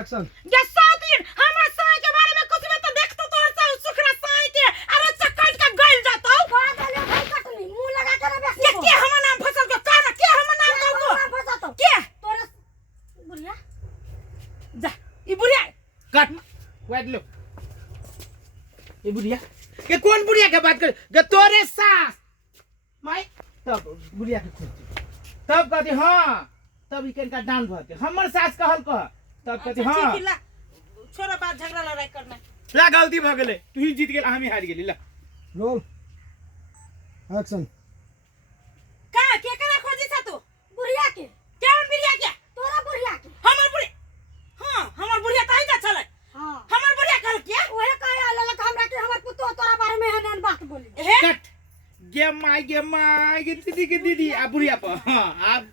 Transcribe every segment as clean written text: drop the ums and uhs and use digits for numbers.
Action. ये साथी हमरा साई के बारे में कुछ भी तो देख तो तोर सा सुखरा साई के अरे चक्कर का गइल जातो पागल है भाई कटनी मुंह लगा कर बेसी ये के हमर नाम फसल के का के हमर नाम कहू फसातो के तोरे बुढ़िया जा ई बुढ़िया कट वाइड लो ये बुढ़िया ये कौन बुढ़िया के बात कर जो तोरे सास माई तब बुढ़िया के खोज तब कहती हां तब इकन का डांड भरते हमर सास कहल कह तब कहती हां छोरा बात झगड़ा लड़ाई करना ला गलती भ गेले तू ही जीत गेल हम ही हार गेली ला रोल एक्शन। का के करा खोजी छ तू बुढ़िया के केवन बुढ़िया के तोरा बुढ़िया के हमर बुढ़ी हां हमर बुढ़िया ताई जा चले हां हमर बुढ़िया कहल के ओहे कहे आले हमरा के हमर पुतो तोरा बारे में हनन बात बोली हे कट गे माई के दीदी आ बुढ़िया पर हां अब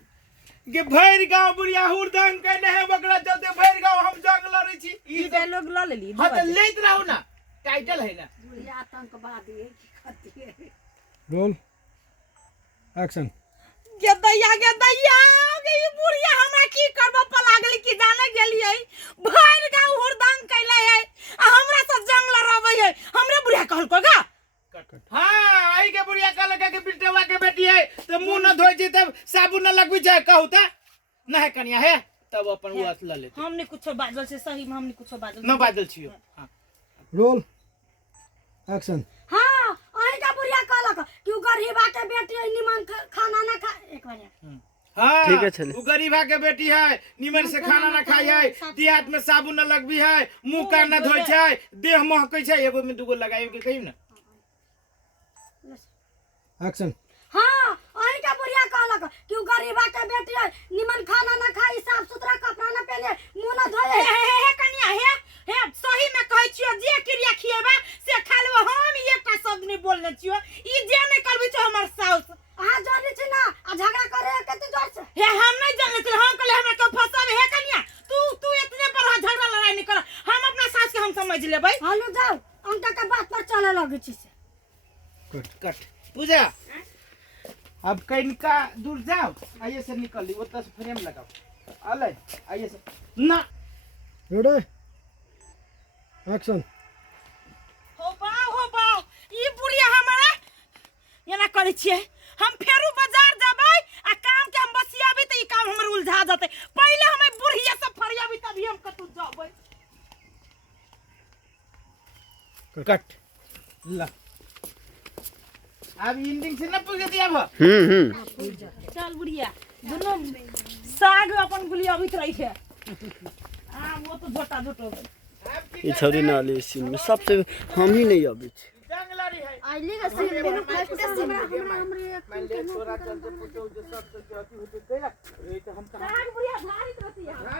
गे भैर गांव बुढ़िया हुरदंग के नहे बकरा चलते भैर गांव हम जंग लड़ै छी ई डायलॉग ल लेली हां त लेत रहू ना टाइटल है ना बुढ़िया आतंकवादी है की खती है रोल एक्शन। गे दैया गे ई बुढ़िया हमरा की करबो पला गेली की जाने गेलियै भैर गांव हुरदंग कैले है आ हमरा से जंग लड़ाबै है हमरे बुढ़िया कहल को गा हाँ आई के बुढ़िया कहल के बिटवा के बेटी है तो मुंह न धोइ छी तब साबुन न लगबी जाय कहू त न है कनिया है तब अपन वो ल ले हमने कुछो बाजल से सही में हमने कुछो बाजल न बादल छियो हां रोल एक्शन। हां आई का बुढ़िया कहलक कि गरीबा के बेटी है निमन खाना ना खा एक बार हां ठीक है चले वो गरीबा के बेटी है निमन से खाना न खाई है देहात में साबुन न लगबी है मुंह कान न धोइ छै देह महकै छै एगो में दुगो लगाइयो के कहियो ना एक्शन। हां आई का बुढ़िया कहलक कि गरीबा के बेटी है निमन खाना ना खाई साफ सुथरा कपड़ा ना पहने मुंह ना धोए हे कनिया हे सही में कहै छियो जे क्रिया खिएबा से खा लेबो हम एकटा शब्द नहीं बोलने छियो ई जे नहीं करबी छ हमर साउस आ जाने छी ना आ झगड़ा करे कते जोर से हे हम नहीं जानले छी हम कहले हमरा के फसाबे हे कनिया तू इतने पर झगड़ा लड़ाई नहीं कर हम अपना सास के हम समझ लेबै हालो जाओ अंका के बात पर चले लगे छी से कट पूजा अब कनिका दूर जाओ आइए से निकल ली ओतस फ्रेम लगाओ आले आइए से ना रेडी एक्शन। हो बाऊ ई बुढ़िया हमरा एना करै छियै हम फेरू बाजार जाबै आ काम के हम बसियाबी त ई काम हमर उलझा जतै पहिले हम बुढ़िया से फरियाबी तभी हम कतौ जाबै कट ला अब इंडिंग से न पूछ दिया भो चल बुढ़िया दोनों साग अपन गुलिया अबित रही है आ वो तो झोटा झोटो ये छोरी नाले सीन में सबसे हम ही नहीं अभी जंग लड़ी है आइली का सीन में फर्स्ट सीन हमरे मान ले छोरा चलते पूछो जो सब तो होती कैला ए तो हम साग बुढ़िया भारी रहती है